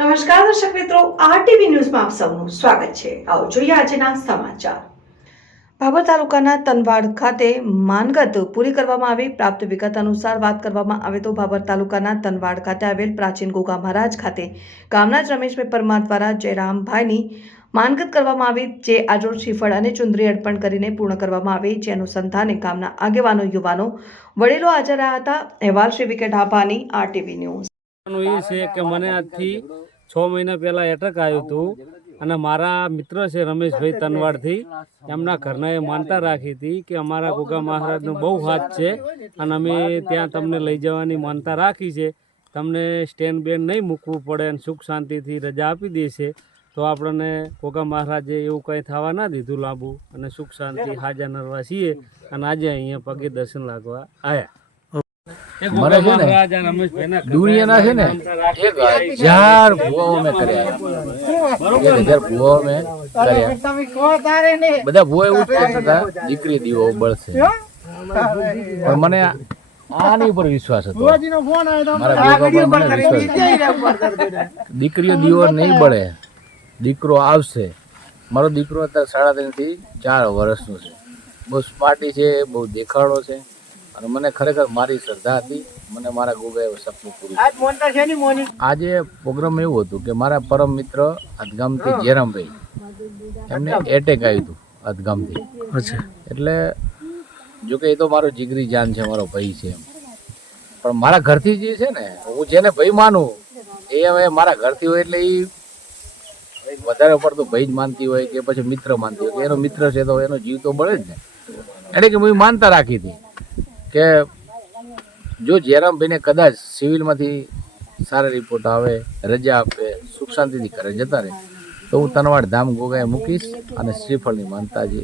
નમસ્કાર દર્શક મિત્રો, આરટીવી ન્યૂઝમાં આપ સૌનું સ્વાગત છે। આવો જોઈએ આજના સમાચાર। ભાભર તાલુકાના તનવાડ ખાતે માનગત પૂરી કરવામાં આવી। પ્રાપ્ત વિગત અનુસાર વાત કરવામાં આવે તો ભાભર તાલુકાના તનવાડ ખાતે આવેલ પ્રાચીન ગોગા મહારાજ ખાતે ગામના જ રમેશભાઈ પરમાર દ્વારા જયરામભાઈની માનગત કરવામાં આવી, જે આજરોજ શ્રીફળ અને ચુંદરી અર્પણ કરીને પૂર્ણ કરવામાં આવી, જે અનુસંધાને ગામના આગેવાનો, યુવાનો, વડીલો હાજર રહ્યા હતા। અહેવાલ શ્રી વિકે ઢાભાની, આરટીવી ન્યૂઝ। એ છે કે મને આજથી 6 મહિના પહેલા એટેક આવ્યું હતું અને મારા મિત્ર છે રમેશભાઈ તનવાડથી, એમના ઘરનાએ માનતા રાખી હતી કે અમારા ગોગા મહારાજનો બહુ હાથ છે અને અમે ત્યાં તમને લઈ જવાની માનતા રાખી છે। તમને સ્ટેન્ડ બેન્ડ નહીં મૂકવું પડે અને સુખ શાંતિથી રજા આપી દેશે। તો આપણને ગોગા મહારાજે એવું કંઈ થવા ના દીધું લાંબુ અને સુખ શાંતિ હાજા નરવા છીએ અને આજે અહીંયા પગે દર્શન લાગવા આવ્યા। મને છે ને દુનિયાના છે ને 1000 ભુવાઓ મેં કર્યા, 1000 ભુવાઓ મેં કર્યા। બધા ભુવા એવું જ કહેતા હતા દીકરી દીવો બળશે, પણ મને આની ઉપર વિશ્વાસ હતો, મારા ભુવા પર મને વિશ્વાસ હતો દીકરીઓ દીવો નહીં બળે, દીકરો આવશે। મારો દીકરો અત્યારે 3.5 થી 4 વર્ષનો છે, બહુ સ્માર્ટી છે, બહુ દેખાડો છે અને મને ખરેખર મારી શ્રદ્ધા હતી, મને મારા ગોગાએ સપનું પૂરું કર્યું। આજે પ્રોગ્રામ એવું હતું કે મારા પરમ મિત્ર અધગામથી જયરામભાઈ, એમને એટેક આવ્યું હતું અધગામથી। એટલે જોકે એ તો મારો જીગરી જાન છે, મારો ભાઈ છે, પણ મારા ઘરથી જે છે ને, હું જેને ભાઈ માનું એ હવે મારા ઘરથી હોય એટલે એ વધારે પડતો ભાઈ જ માનતી હોય કે પછી મિત્ર માનતી હોય કે એનો મિત્ર છે તો એનો જીવ તો બળે જ ને। એટલે કે હું માનતા રાખી હતી કે જો જયરામભાઈને કદાચ સિવિલમાંથી સારા રિપોર્ટ આવે, રજા આપે, સુખ શાંતિથી ઘરે જતા રહે તો હું તનવાડ ધામ ગોગાએ મૂકીશ અને શ્રીફળની માનતા જે